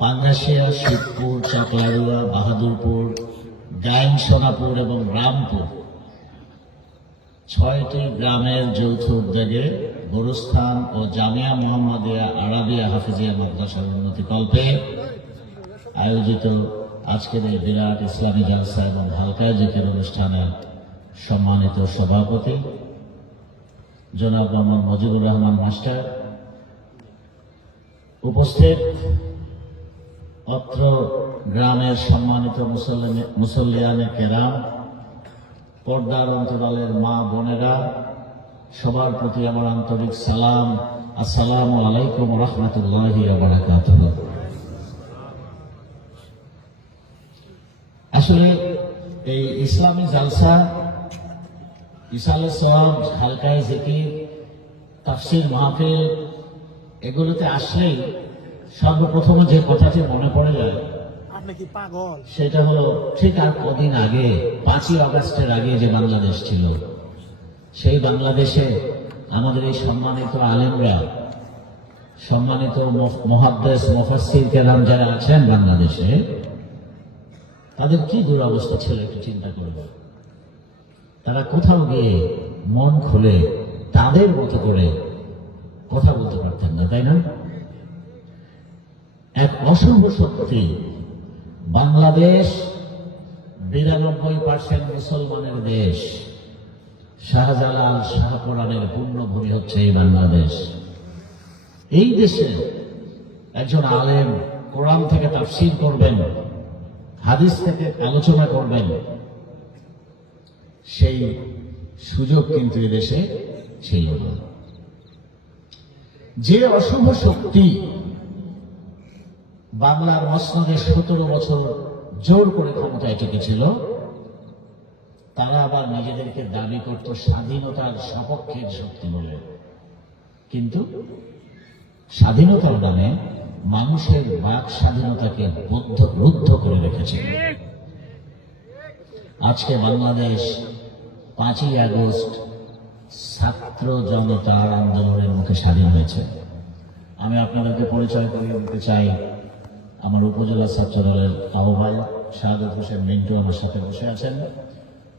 পাঙ্গাশিয়া, শিবপুর, চাকলাড়ুয়া, বাহাদুরপুর, গাইন, সোনাপুর এবং রামপুর 6টি গ্রামের যৌথ উদ্যোগে গোরস্থান ও জামিয়া মোহাম্মদিয়া আরাবিয়া হাফিজিয়া মাদ্রাসার উন্নতিকল্পে আয়োজিত আজকের এই বিরাট ইসলামী জালসা এবং হালকা জিকির অনুষ্ঠানের সম্মানিত সভাপতি জনাব মোহাম্মদ মজিবুর রহমান মাস্টার, উপস্থিত অত্র গ্রামের সম্মানিত মুসল্লিয়ানে কেরাম, পর্দার অন্তরালের মা বোনেরা, সবার প্রতি আমার আন্তরিক সালাম। আসসালামু আলাইকুম রহমতুল্লাহি ওয়া বারাকাতুহু। আসলে এই ইসলামী জালসা, ইসালে সওয়াব, হালকায়ে জিকির, তাফসীর মাহফিল এগুলোতে আসলেই সর্বপ্রথম যে কথাটি মনে পড়ে যায় সেটা হলো ঠিক আর কদিন আগে 5ই আগস্টের আগে যে বাংলাদেশ ছিল, সেই বাংলাদেশে আমাদের এই সম্মানিত আলেমরা, সম্মানিত মুহাদ্দিস মুফাসসির কেরাম যারা আছেন বাংলাদেশে, তাদের কি দুরবস্থা ছিল একটু চিন্তা করবেন। তারা কোথাও গিয়ে মন খুলে তাদের মতো করে কথা বলতে পারতেন না, তাই না? এক অশুভ সত্যি, বাংলাদেশ 92% মুসলমানের দেশ। শাহজালাল, শাহপরানের পূর্ণভূমি হচ্ছে এই বাংলাদেশ। এই দেশে একজন আলেম কোরআন থেকে তাফসীর করবেন, হাদিস থেকে আলোচনা করবেন, সেই সুযোগ কিন্তু এদেশে ছিল না। যে অশুভ শক্তি বাংলার মসনদে 17 বছর জোর করে ক্ষমতায় টিকেছিল, তারা আবার নিজেদেরকে দাবি করত স্বাধীনতার সপক্ষের শক্তি বলে। কিন্তু স্বাধীনতার নামে মানুষের বাক স্বাধীনতাকে রুদ্ধ করে রেখেছিল। আজকে বাংলাদেশ 5ই আগস্ট ছাত্র জনতার আন্দোলনের মুখে স্বাধীন হয়েছে। আমি আপনাদেরকে পরিচয় করিয়ে দিতে চাই, আমার উপজেলা ছাত্র দলের আহ্বায়ক শাহাদাত হোসেন মিন্টু আমার সাথে বসে আছেন।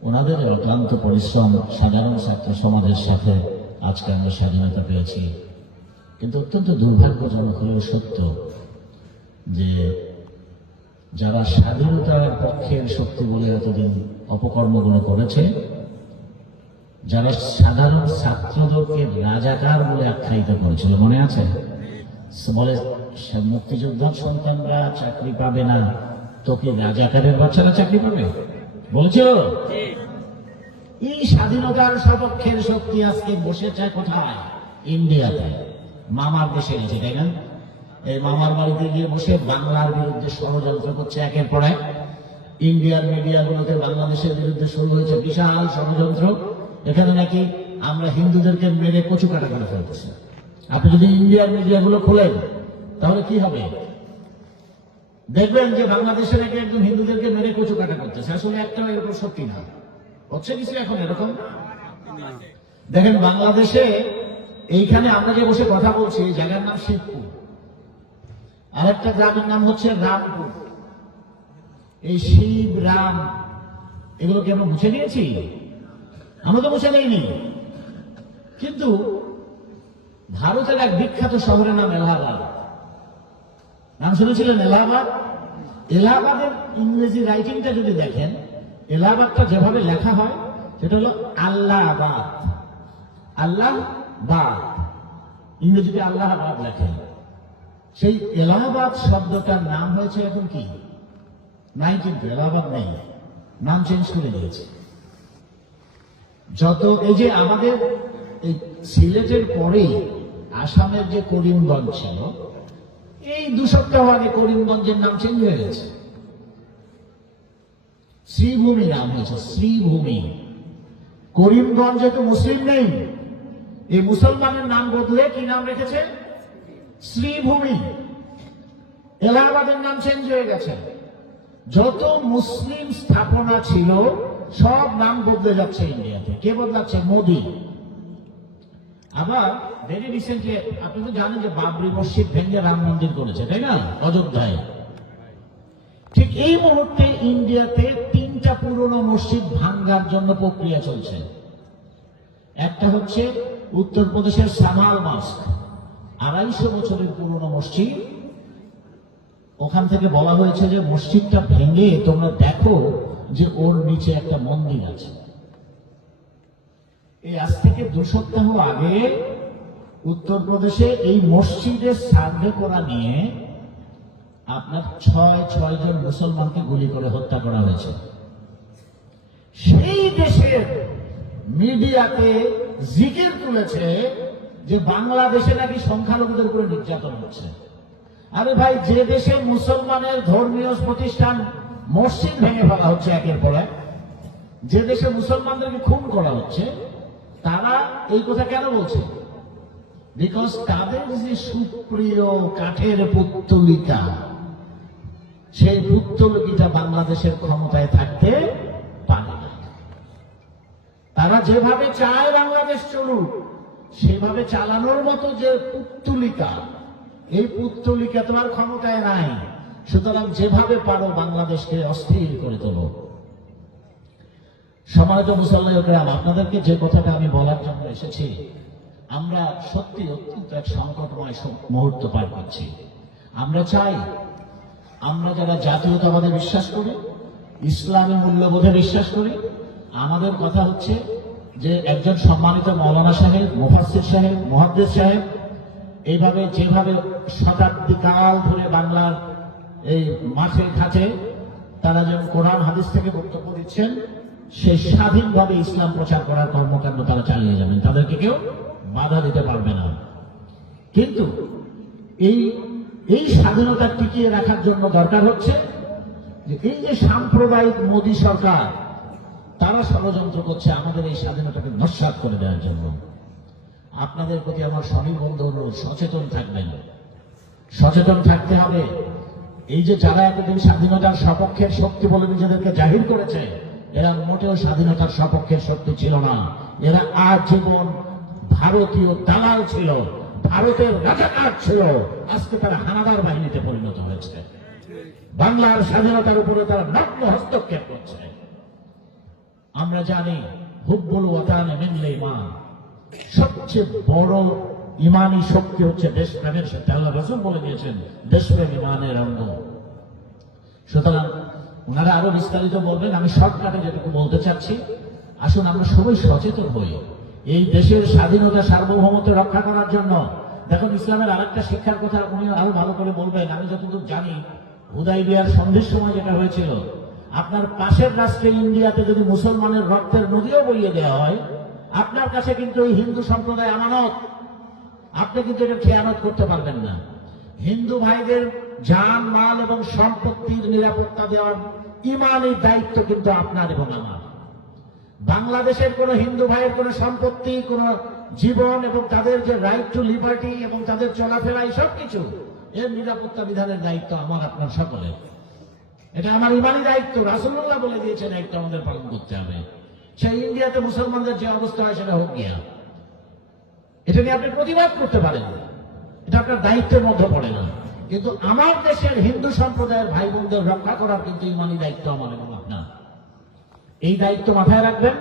ওনাদের অক্লান্ত পরিশ্রম, সাধারণ ছাত্র সমাজের সাথে আজকে আমরা স্বাধীনতা পেয়েছি। কিন্তু অত্যন্ত দুর্ভাগ্যজনক হলেও সত্য যে যারা স্বাধীনতার পক্ষের শক্তি বলে এতদিন অপকর্মগুলো করেছে, যারা সাধারণ ছাত্রদেরকে রাজাকার বলে আখ্যায়িত করেছিল, মনে আছে? বলে মুক্তিযোদ্ধার সন্তানরা চাকরি পাবে না, তো কি রাজাকারের বাচ্চারা চাকরি পাবে বলছিল? এই স্বাধীনতার সপক্ষের শক্তি আজকে বসেছে কোথায়? ইন্ডিয়াতে, মামার দেশে গেছে, তাই না? এই মামার বাড়িতে গিয়ে বসে বাংলার বিরুদ্ধে ষড়যন্ত্র করছে একের পর এক। ইন্ডিয়ার মিডিয়াগুলোতে বাংলাদেশের বিরুদ্ধে শুরু হয়েছে বিশাল ষড়যন্ত্র। এখানে নাকি আমরা হিন্দুদেরকে মেরে কচু কাটা করে ফেলতেছি। আপনি যদি ইন্ডিয়ার মিডিয়াগুলো খোলেন তাহলে কি হবে? দেখবেন যে বাংলাদেশে নাকি একজন হিন্দুদেরকে মেরে কচু কাটা করতেছে। আসলে একটাও এরকম সত্যি না, হচ্ছে কিছু এখন এরকম। দেখেন বাংলাদেশে এইখানে আমরা যে বসে কথা বলছি, এই জায়গার নাম শিবপুর, আরেকটা গ্রামের নাম হচ্ছে রামপুর। এই শিব রাম এগুলোকে আমরা মুছে দিয়েছি? আমরা তো মুছে দেইনি। কিন্তু ভারতের এক বিখ্যাত শহরের নাম এলাহাবাদ, নাম শুনেছিলেন? এলাহাবাদ। এলাহাবাদের ইংরেজি রাইটিংটা যদি দেখেন, এলাহাবাদটা যেভাবে লেখা হয় সেটা হলো আল্লাহাবাদ। আল্লাহবাদ, ইংরেজিতে আল্লাহাবাদ লেখেন। সেই এলাহাবাদ শব্দটার নাম হয়েছে এখন কি নাই, কিন্তু এলাহাবাদ নেই, নাম চেঞ্জ করে দিয়েছে। যত এই যে আমাদের এই সিলেটের পরেই আসামের যে করিমগঞ্জ ছিল, এই 2 সপ্তাহ আগে করিমগঞ্জের নাম চেঞ্জ হয়ে গেছে, শ্রীভূমি নাম হয়েছে, শ্রীভূমি। করিমগঞ্জে তো মুসলিম নেই, এই মুসলমানের নাম বদলে কি নাম রেখেছে? শ্রীভূমি। এলাহাবাদের নাম চেঞ্জ হয়ে গেছে। যত মুসলিম স্থাপনা ছিল সব নাম বদলে যাচ্ছে ইন্ডিয়াতে। কে বদলাচ্ছে? মোদি। আবার ভেরি রিসেন্টলি আপনি তো জানেন যে বাবরি মসজিদ ভেঙে রাম মন্দির করেছে, তাই না, অযোধ্যায়। ঠিক এই মুহূর্তে ইন্ডিয়াতে 3টা পুরনো মসজিদ ভাঙ্গার জন্য প্রক্রিয়া চলছে। একটা হচ্ছে উত্তরপ্রদেশের সামাল মস্ক, 250 বছরের পুরনো মসজিদ। ওখান থেকে বলা হয়েছে যে মসজিদটা ভেঙে তোমরা দেখো যে ওর নিচে একটা মন্দির আছে। এই আজ থেকে 2 সপ্তাহ আগে উত্তরপ্রদেশে এই মসজিদের সার্ভে করা নিয়ে আপনার 6 জন মুসলমানকে গুলি করে হত্যা করা হয়েছে। সেই দেশের মিডিয়াতে জিকির তুলেছে যে বাংলাদেশে নাকি সংখ্যালঘুদের উপরে নির্যাতন হচ্ছে। আরে ভাই, যে দেশে মুসলমানের ধর্মীয় প্রতিষ্ঠান মসজিদ ভেঙে ফেলা হচ্ছে একের পর এক, যে দেশে মুসলমানদেরকে খুন করা হচ্ছে, তারা এই কথা কেন বলছে? বিকজ তাদের যে সুপ্রিয় কাঠের পুত্তলিকা, সেই পুত্তলিকা বাংলাদেশের ক্ষমতায় থাকতে পারে না। তারা যেভাবে চায় বাংলাদেশ চলুক, সেভাবে চালানোর মতো যে পুত্তলিকা, এই পুত্তলিকা তোমার ক্ষমতায় নাই। সুতরাং যেভাবে পারো বাংলাদেশকে অস্থির করে তোলো। সম্মানিত মুসলমান, আপনাদেরকে যে কথাটা আমি বলার জন্য এসেছি, আমরা সত্যি অত্যন্ত এক সংকটময় মুহূর্ত পার করছি। আমরা চাই, আমরা যারা জাতীয়তাবাদে বিশ্বাস করি, ইসলামী মূল্যবোধে বিশ্বাস করি, আমাদের কথা হচ্ছে যে একজন সম্মানিত মৌলানা সাহেব, মুফাসসির সাহেব, মুহাদ্দিস সাহেব এইভাবে যেভাবে শতাব্দী কাল ধরে বাংলার এই মাঠে ঘাটে তারা যেমন কোরআন হাদিস থেকে বক্তব্য দিচ্ছেন, সে স্বাধীনভাবে ইসলাম প্রচার করার কর্মকাণ্ড তারা চালিয়ে যাবেন, তাদেরকে কেউ বাধা দিতে পারবে না। কিন্তু এই স্বাধীনতা টিকিয়ে রাখার জন্য দরকার হচ্ছে যে এই যে সাম্প্রদায়িক মোদী সরকার, তারা ষড়যন্ত্র করছে আমাদের এই স্বাধীনতাকে নস্যাৎ করে দেওয়ার জন্য। আপনাদের প্রতি আমার সনির্বন্ধ অনুরোধ, সচেতন থাকবেন, সচেতন থাকতে হবে। এই যে যারা এতদিন স্বাধীনতার সপক্ষের শক্তি বলে নিজেদেরকে জাহির করেছে, এরা মোটেও স্বাধীনতার সপক্ষের শক্তি ছিল না। এরা আজীবন ভারতীয় দালাল ছিল, ভারতের রাজাকার ছিল। আজকে তারা হানাদার বাহিনীতে পরিণত হয়েছে। বাংলার স্বাধীনতার উপরে তারা নগ্ন হস্তক্ষেপ করছে। আমরা জানি হুব্বুল ওয়াতানে মিনলে ইমান, সবচেয়ে বড় ইমানি শক্তি হচ্ছে দেশপ্রেমের সাথে। আল্লাহ রাসূল বলে দিয়েছেন দেশপ্রেম ইমানের অঙ্গ। সুতরাং ওনারা আরো বিস্তারিত বলবেন, আমি শর্টকাটে যেটুকু বলতে চাচ্ছি, আসুন আমরা সবাই সচেতন হই এই দেশের স্বাধীনতা সার্বভৌমত্ব রক্ষা করার জন্য। দেখুন, ইসলামের আরেকটা শিক্ষার কথা উনি আরো ভালো করে বলবেন। আমি যতদূর জানি, হুদাইবিয়ার সন্ধির সময় যেটা হয়েছিল, আপনার পাশের রাষ্ট্রে ইন্ডিয়াতে যদি মুসলমানের রক্তের নদীও বইয়ে দেওয়া হয়, আপনার কাছে কিন্তু এই হিন্দু সম্প্রদায় আমানত, আপনি কিন্তু এটা খেয়ানত করতে পারবেন না। হিন্দু ভাইদের জান মাল এবং সম্পত্তির নিরাপত্তা দেওয়ার ইমানি দায়িত্ব কিন্তু আপনার এবং আমার। বাংলাদেশের কোন হিন্দু ভাইয়ের কোন সম্পত্তি, কোন জীবন এবং তাদের যে রাইট টু লিবার্টি এবং তাদের চলাফেরা, এই সব কিছু এর নিরাপত্তা বিধানের দায়িত্ব আমার আপনার সকলের। এটা আমার ইমানি দায়িত্ব। রাসূলুল্লাহ বলে দিয়েছেন দায়িত্ব আমাদের পালন করতে হবে। সেই ইন্ডিয়াতে মুসলমানদের যে অবস্থা হয় সেটা হোক গিয়া, এটা নিয়ে আপনি প্রতিবাদ করতে পারেন, এটা আপনার দায়িত্বের মধ্যে পড়ে না। কিন্তু আমার দেশের হিন্দু সম্প্রদায়ের ভাই বোনদের রক্ষা করার কিন্তু ইমানি দায়িত্ব আমার এবং আপনার। এই দায়িত্ব মাথায় রাখবেন,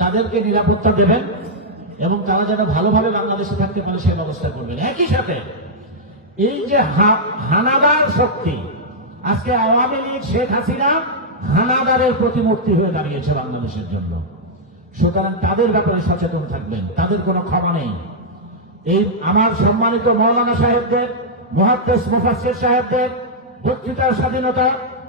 তাদেরকে নিরাপত্তা দেবেন এবং তারা যেন ভালোভাবে বাংলাদেশে থাকতে পারে সেই ব্যবস্থা করবেন। একই সাথে এই যে হানাদার শক্তি, আজকে আওয়ামী লীগ, শেখ হাসিনা হানাদারের প্রতিমূর্তি হয়ে দাঁড়িয়েছে বাংলাদেশের জন্য। সুতরাং তাদের ব্যাপারে সচেতন থাকবেন, তাদের কোনো ক্ষমা নেই। এই আমার সম্মানিত মৌলানা সাহেবদের, মুহাদ্দিস মুফাসসির সাহেবদের বক্তৃতার স্বাধীনতা,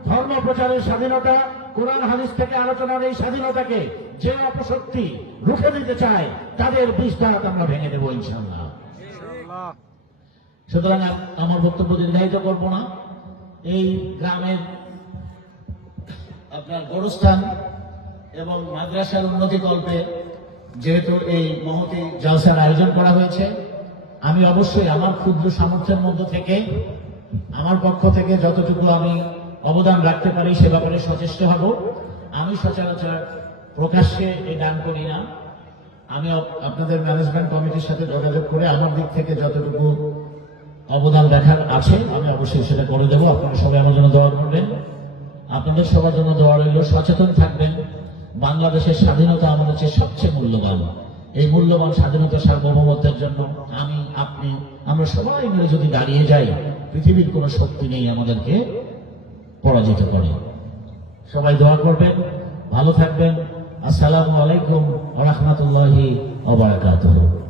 ধর্ম প্রচারের স্বাধীনতা, কোরআন হাদিস থেকে আলোচনার এই স্বাধীনতাকে যে অপশক্তি রুখে দিতে চায়, তাদের বিস্তার আমরা ভেঙে দেবো ইনশাআল্লাহ। সুতরাং আমার বক্তব্য দীর্ঘায়িত করবো না। এই গ্রামের আপনার গোরস্থান এবং মাদ্রাসার উন্নতি কল্পে যেহেতু এই মহতি জলসার আয়োজন করা হয়েছে, আমি অবশ্যই আমার ক্ষুদ্র সামর্থ্যের মধ্য থেকে, আমার পক্ষ থেকে যতটুকু আমি অবদান রাখতে পারি সে ব্যাপারে সচেষ্ট হব। আমি সচরাচর প্রকাশ্যে এই দান করি না, আমি আপনাদের ম্যানেজমেন্ট কমিটির সাথে যোগাযোগ করে আমার দিক থেকে যতটুকু অবদান দেখার আছে আমি অবশ্যই সেটা করে দেবো। আপনারা সবাই আমার জন্য দোয়া করবেন, আপনাদের সবার জন্য দোয়া রইল। সচেতন থাকবেন। বাংলাদেশের স্বাধীনতা আমাদের চেয়ে সবচেয়ে মূল্যবান। এই মূল্যবান স্বাধীনতা সার্বভৌমত্বের জন্য আমি, আপনি, আমরা সবাই মিলে যদি দাঁড়িয়ে যাই, পৃথিবীর কোনো শক্তি নেই আমাদেরকে পরাজিত করে। সবাই দোয়া করবেন, ভালো থাকবেন। আসসালামু আলাইকুম ওয়া রাহমাতুল্লাহি ওয়া বারাকাতুহু।